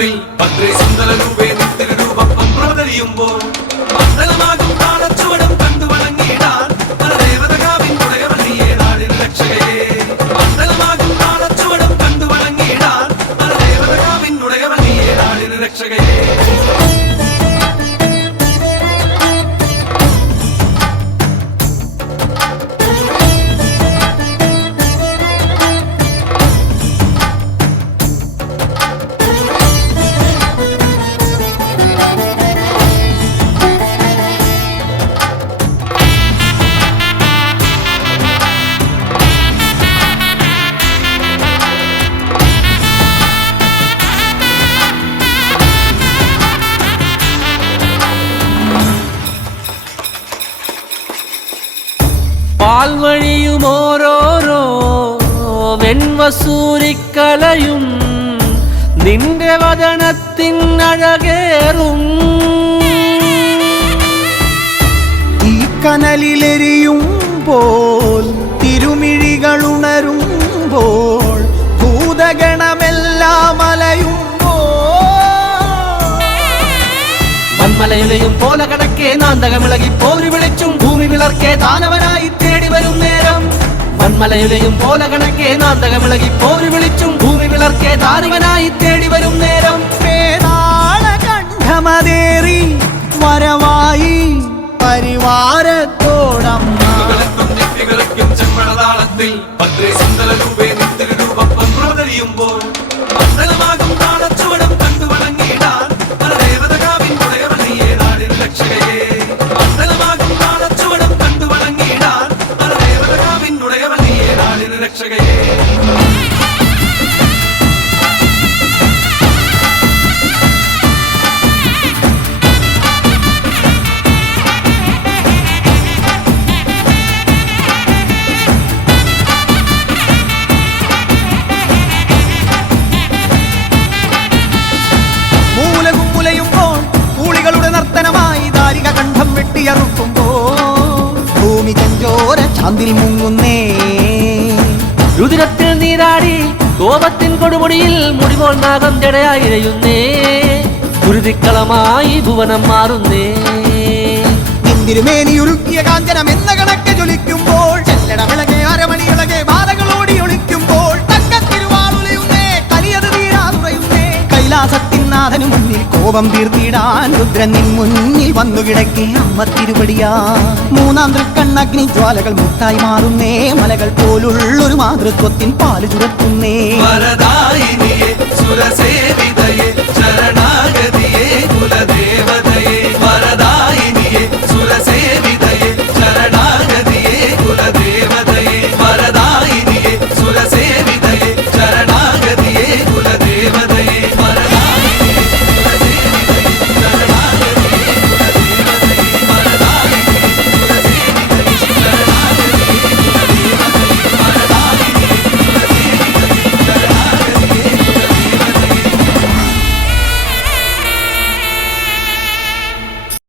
താളത്തിൽ രൂപം പ്രവതരിയുമ്പോൾ മണ്ഡലമാകും താളച്ചുവടും കണ്ടു വണങ്ങിയിടാൻ പരദേവതകാവിൻ ഉടയവള്ളിയെ നാടിന് രക്ഷകയെ. മണ്ഡലമാകും താളച്ചുവടും കണ്ടു വണങ്ങിയിടാൻ പരദേവതകാവിൻ ഉടയവള്ളിയെ നാടിന് രക്ഷകയെ. പാൽവഴിയും ഓരോരോ വെൺവസൂരിക്കലയും നിന്റെ വദനത്തിനഴകേറും. ഈ കനലിലെരിയുമ്പോൾ തിരുമിഴികളുണരുമ്പോൾ ഭൂതഗണമെല്ലാം മലയുലയും പോലെ കടക്കെ നാന്തകമിളകി പോരി വിളിച്ചും ഭൂമി വിളർക്കെ ദാനവനായി തേടി വരും നേരം. മൺമലയുലയും പോലെ കടക്കെ നാന്തകമിളകി പോരി വിളിച്ചും ഭൂമി വിളർക്കെ ദാനവനായി തേടി വരും നേരം. കണ്ഠമതേറി വരവായി പരിവാരത്തോടമ്മ ചെമ്പഴതാളത്തിൽ രൂപം പ്രവതരിയുമ്പോൾ മണ്ഡലമാകും താളച്ചുവടും കണ്ടു വണങ്ങിയിടാൻ പരദേവതകാവിൻ ഉടയവള്ളിയെ നാടിന് രക്ഷകയെ. മണ്ഡലമാകും താളച്ചുവടും കണ്ടു വണങ്ങിയിടാൻ പരദേവതകാവിൻ ഉടയവള്ളിയെ നാടിന് രക്ഷകയെ. ഭൂമി ചഞ്ചോര ചാന്തിൽ മുങ്ങുന്നേ. രുതിരത്തിൽ നീരാടി കോപത്തിൻ കൊടുമുടിയിൽ മുടിപോൽ നാഗം ജടയായി ഇഴയുന്നേ. ഗുരുതിക്കളമായി ഭുവനം മാറുന്നേ. നിന്തിരുമേനി ഉരുക്കിയ കാഞ്ചനം എന്ന കണക്ക് ജ്വലിക്കുമ്പോൾ ചെല്ലടമിളകെ അരമണിയിളകെ ബാധകളോടി ഒളിക്കുമ്പോൾ തങ്കത്തിരുവാളുലയുന്നേ. കലിയത് തീരാതുറയുന്നേ. കൈലാസത്തിൻ നാഥനു മുന്നിൽ കോപം തീർത്തിടാൻ രുദ്രൻ നിൻ മുന്നിൽ വന്നു കിടക്കെ അമ്മ തിരുപടിയാ. മൂന്നാം തൃക്കണ്ണഗ്നി ജ്വാലകൾ മുത്തായി മാറുന്നേ. മലകൾ പോലുള്ളൊരു മാതൃത്വത്തിൻ പാല് ചുരത്തുന്നേ.